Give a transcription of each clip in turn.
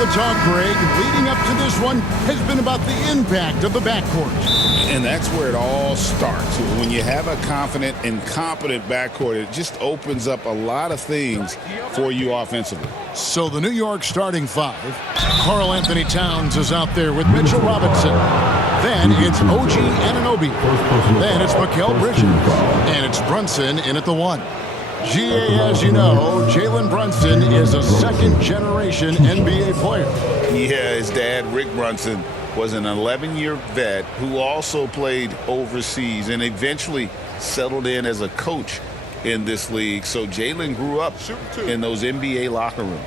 the talk, Greg, leading up to this one has been about the impact of the backcourt. And that's where it all starts. When you have a confident and competent backcourt, it just opens up a lot of things for you offensively. So the New York starting five. Karl-Anthony Towns is out there with Mitchell Robinson. Then it's OG Anunoby. Then it's Mikal Bridges. And it's Brunson in at the one. GA, as you know, Jalen Brunson is a second-generation NBA player. Yeah, his dad, Rick Brunson, was an 11-year vet who also played overseas and eventually settled in as a coach in this league. So Jalen grew up in those NBA locker rooms.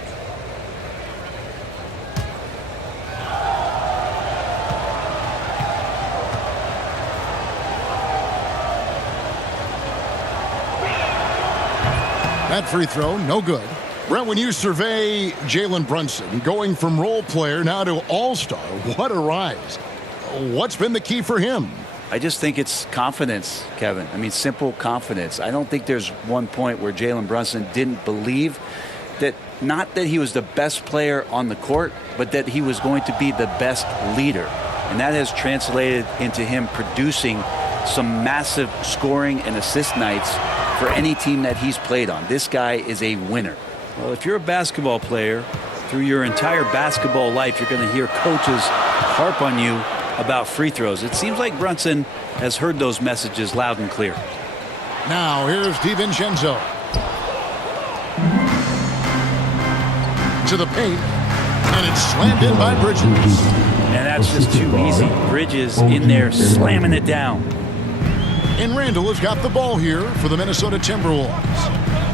That free throw, no good. Brent, when you survey Jalen Brunson, going from role player now to all-star, what a rise. What's been the key for him? I just think it's confidence, Kevin. I mean, simple confidence. I don't think there's one point where Jalen Brunson didn't believe that, not that he was the best player on the court, but that he was going to be the best leader. And that has translated into him producing some massive scoring and assist nights for any team that he's played on. This guy is a winner. Well, if you're a basketball player, through your entire basketball life, you're going to hear coaches harp on you about free throws. It seems like Brunson has heard those messages loud and clear. Now here's DiVincenzo. To the paint, and it's slammed in by Bridges. And that's just too easy. Bridges in there slamming it down. And Randall has got the ball here for the Minnesota Timberwolves.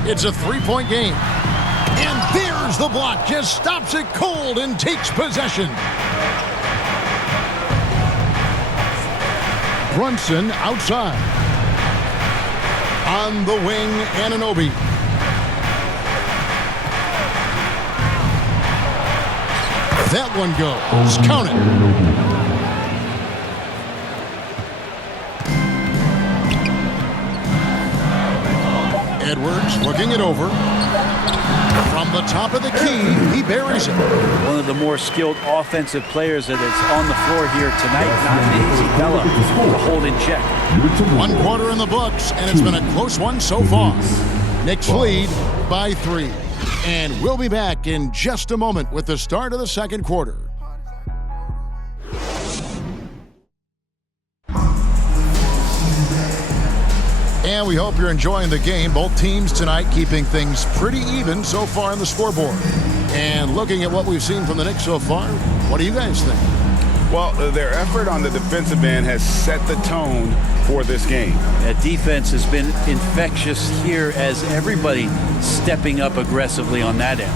It's a three-point game. And there's the block. Just stops it cold and takes possession. Brunson outside. On the wing, Anunoby. That one goes. Count it. Edwards looking it over. From the top of the key, he buries it. One of the more skilled offensive players that is on the floor here tonight. Not an easy fella to hold in check. 1 quarter in the books, and it's been a close one so far. Knicks lead by 3. And we'll be back in just a moment with the start of the second quarter. And we hope you're enjoying the game. Both teams tonight keeping things pretty even so far on the scoreboard. And looking at what we've seen from the Knicks so far, what do you guys think? Well, their effort on the defensive end has set the tone for this game. That defense has been infectious here as everybody stepping up aggressively on that end.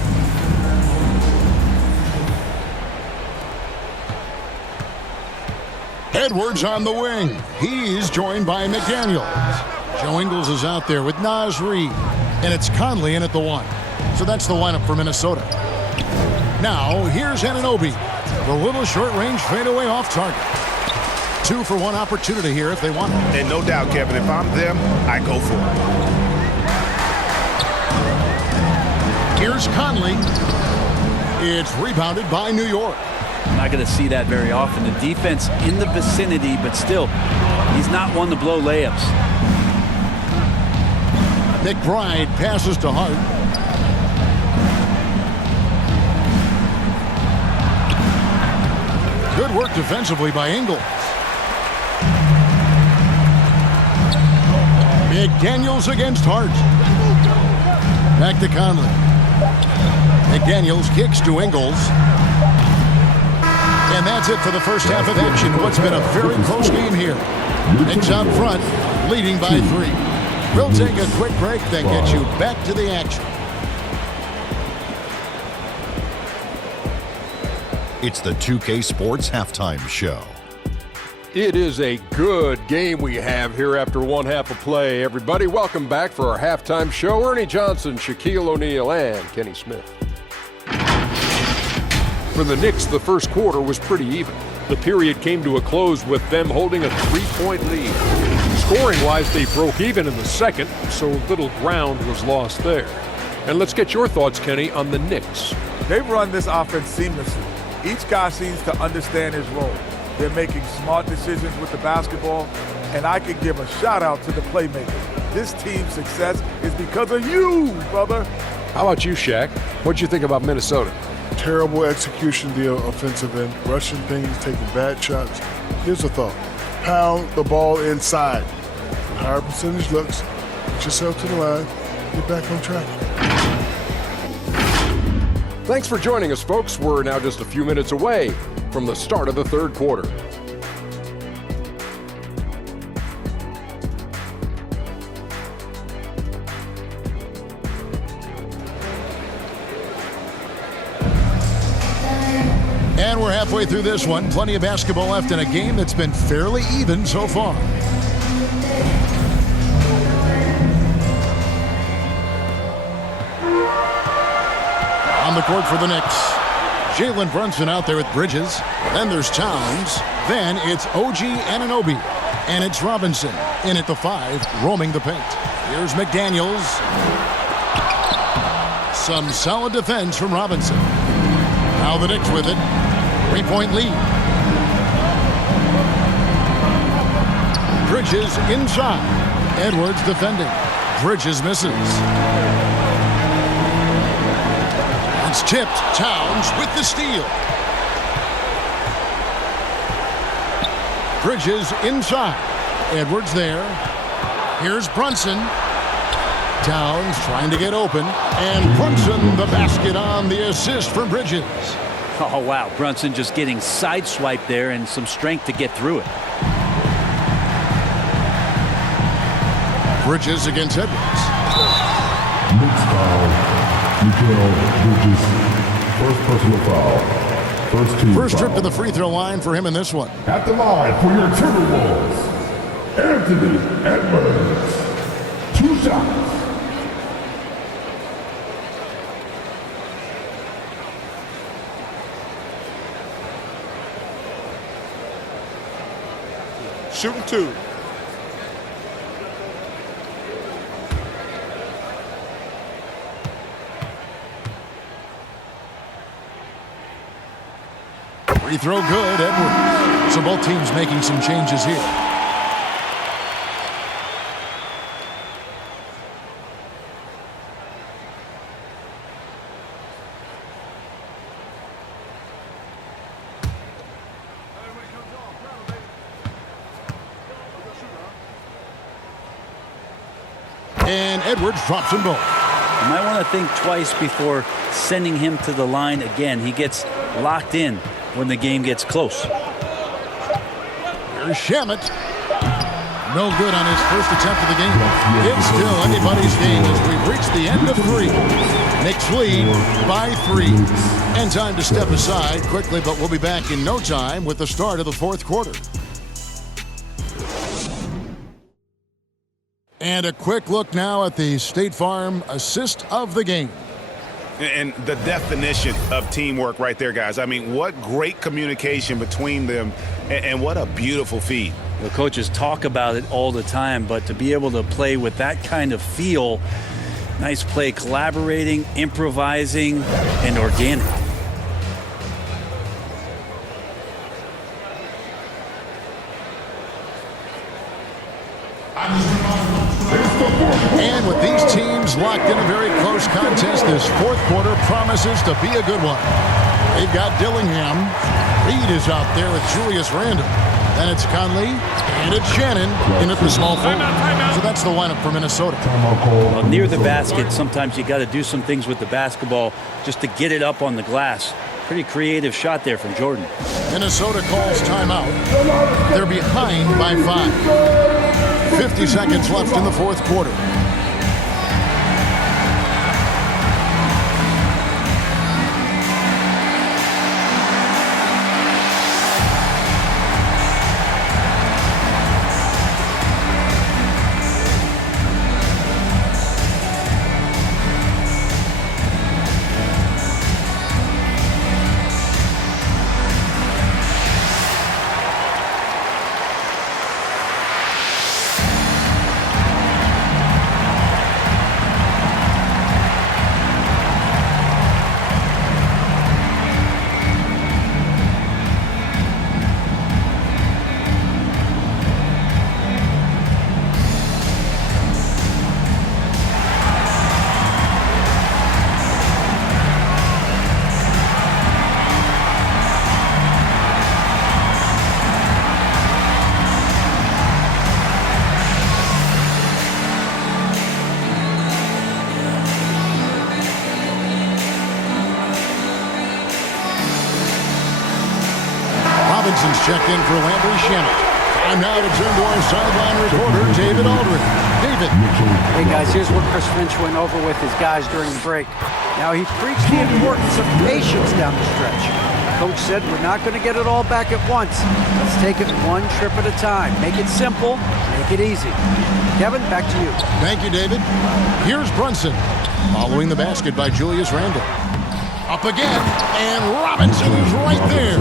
Edwards on the wing. He's joined by McDaniels. Joe Ingles is out there with Naz Reid. And it's Conley in at the one. So that's the lineup for Minnesota. Now, here's Anunoby. The little short-range fadeaway off target. 2 for 1 opportunity here if they want it. And no doubt, Kevin, if I'm them, I go for it. Here's Conley. It's rebounded by New York. Not going to see that very often. The defense in the vicinity, but still, he's not one to blow layups. McBride passes to Hart. Good work defensively by Ingles. McDaniels against Hart. Back to Conley. McDaniels kicks to Ingles. And that's it for the first half of action. What's been a very close game here. Knicks out front, leading by 3. We'll take a quick break, then get you back to the action. It's the 2K Sports Halftime Show. It is a good game we have here after one half of play. Everybody, welcome back for our halftime show. Ernie Johnson, Shaquille O'Neal, and Kenny Smith. For the Knicks, the first quarter was pretty even. The period came to a close with them holding a 3-point lead. Scoring-wise, they broke even in the second, so little ground was lost there. And let's get your thoughts, Kenny, on the Knicks. They run this offense seamlessly. Each guy seems to understand his role. They're making smart decisions with the basketball, and I can give a shout-out to the playmakers. This team's success is because of you, brother. How about you, Shaq? What'd you think about Minnesota? Terrible execution deal, offensive end, rushing things, taking bad shots. Here's a thought. Pound the ball inside. With higher percentage looks, get yourself to the line, get back on track. Thanks for joining us, folks. We're now just a few minutes away from the start of the third quarter. And we're halfway through this one. Plenty of basketball left in a game that's been fairly even so far. On the court for the Knicks, Jalen Brunson out there with Bridges. Then there's Towns. Then it's OG Anunoby. And it's Robinson in at the 5, roaming the paint. Here's McDaniels. Some solid defense from Robinson. Now the Knicks with it. 3-point lead. Bridges inside. Edwards defending. Bridges misses. It's tipped. Towns with the steal. Bridges inside. Edwards there. Here's Brunson. Towns trying to get open. And Brunson the basket on the assist for Bridges. Oh, wow. Brunson just getting sideswiped there and some strength to get through it. Bridges against Edwards. Knicks foul. Bridges. First personal foul. First trip to the free throw line for him in this one. At the line for your Timberwolves, Anthony Edwards. 2 shots. Shooting 2. Free throw good, Edwards. So both teams making some changes here. And Edwards drops them both. You might want to think twice before sending him to the line again. He gets locked in when the game gets close. Here's Shamet. No good on his first attempt of the game. It's still anybody's game as we've reached the end of 3. Knicks lead by 3. And time to step aside quickly, but we'll be back in no time with the start of the fourth quarter. And a quick look now at the State Farm assist of the game. And the definition of teamwork right there, guys. I mean, what great communication between them, and what a beautiful feed. The coaches talk about it all the time, but to be able to play with that kind of feel, nice play, collaborating, improvising, and organic. And with these teams locked in a very close contest, this fourth quarter promises to be a good one. They've got Dillingham. Reed is out there with Julius Randle. Then it's Conley, and it's Shannon in at the small forward. So that's the lineup for Minnesota. Well, near the basket, sometimes you got to do some things with the basketball just to get it up on the glass. Pretty creative shot there from Jordan. Minnesota calls timeout. They're behind by 5. 50 seconds left in the fourth quarter. Robinson's checked in for Landry Shamet. Time now to turn to our sideline reporter, David Aldridge. David. Hey, guys, here's what Chris Finch went over with his guys during the break. Now, he preached the importance of patience down the stretch. Coach said we're not going to get it all back at once. Let's take it one trip at a time. Make it simple, make it easy. Kevin, back to you. Thank you, David. Here's Brunson, following the basket by Julius Randle. Up again, and Robinson is right there.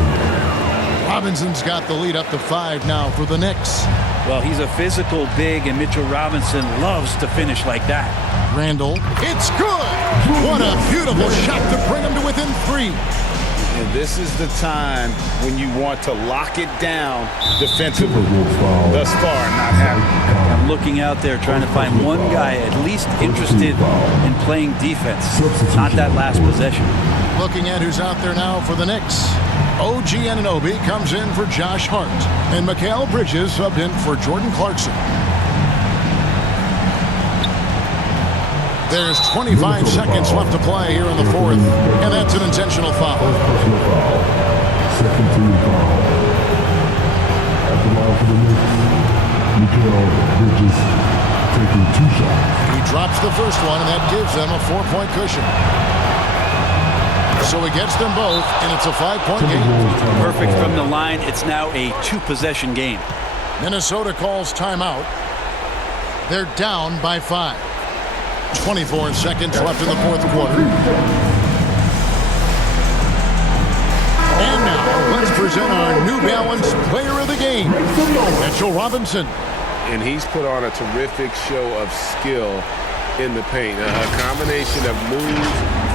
Robinson's got the lead up to 5 now for the Knicks. Well, he's a physical big, and Mitchell Robinson loves to finish like that. Randle, it's good! What a beautiful shot to bring him to within 3. And this is the time when you want to lock it down defensively. Thus far, not happening. I'm looking out there trying to find one guy at least interested in playing defense. Not that last possession. Looking at who's out there now for the Knicks. OG Anunoby comes in for Josh Hart. And Mikal Bridges subbed in for Jordan Clarkson. There's 25 seconds left to play here in the 4th. And that's an intentional foul. Personal foul. Second team foul. At the line for the Knicks, Mikal Bridges taking 2 shots. He drops the first one, and that gives them a 4-point cushion. So he gets them both, and it's a 5-point game. Perfect from the line. It's now a 2-possession game. Minnesota calls timeout. They're down by 5. 24 seconds left in the 4th quarter. And now, let's present our New Balance player of the game, Mitchell Robinson. And he's put on a terrific show of skill in the paint. A combination of moves,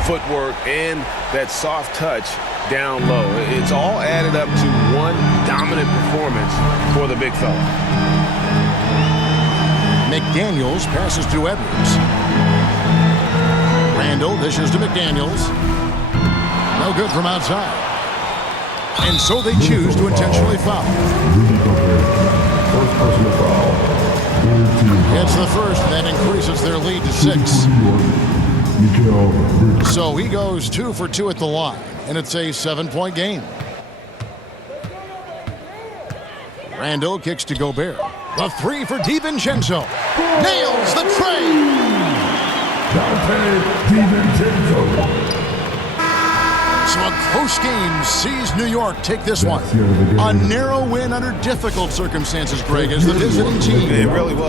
footwork, and that soft touch down low. It's all added up to one dominant performance for the big fella. McDaniels passes to Edwards. Randle dishes to McDaniels. No good from outside. And so they choose to intentionally foul. First personal foul. It's the first, and that increases their lead to 6. So he goes 2 for 2 at the line, and it's a 7-point game. Randle kicks to Gobert. The 3 for DiVincenzo. Nails the tray. So a close game sees New York take this one. A narrow win under difficult circumstances, Greg, as the visiting team. It really was.